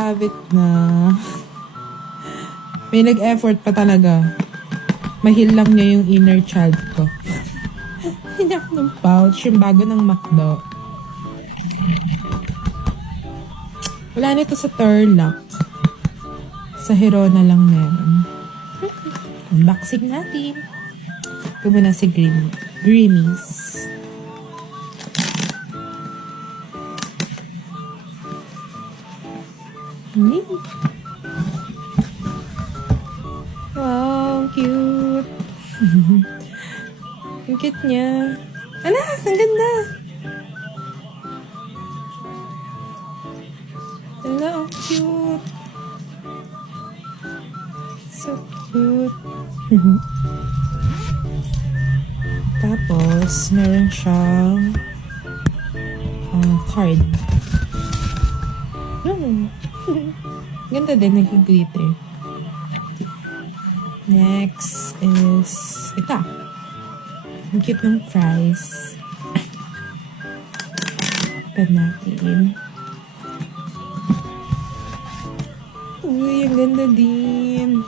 have it na. May nag-effort pa talaga. Mahil lang niya yung inner child ko. Hinyak ng pouch, yung bago ng McDo. Wala nito sa Turlock. Sa Herona lang meron. Unboxing natin. Ito muna si Grimmy's. Wow, cute. Ang cute niya. Anak, ang ganda. Ala, ang cute. So cute. Tapos, meron siyang card. Ganda din, nag-glitter. Next is ito. Ang cute ng fries. Pen natin. Uy, ang ganda din.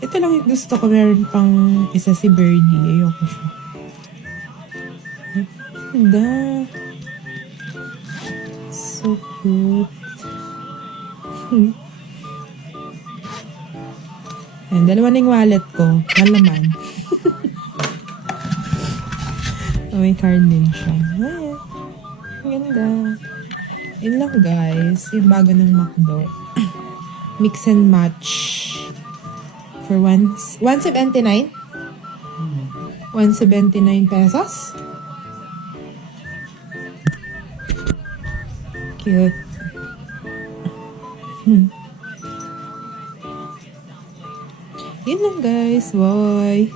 Ito lang yung gusto ko. Meron pang isa si Birdie. Ayoko siya. Ganda. So cute. Ayan, dalawa na yung wallet ko. Malaman. May card din siya. Ayan. Ganda. Yun lang guys. Yung bago ng McDo. Mix and match. For 179? 179 pesos? Cute. Yun lang guys. Bye.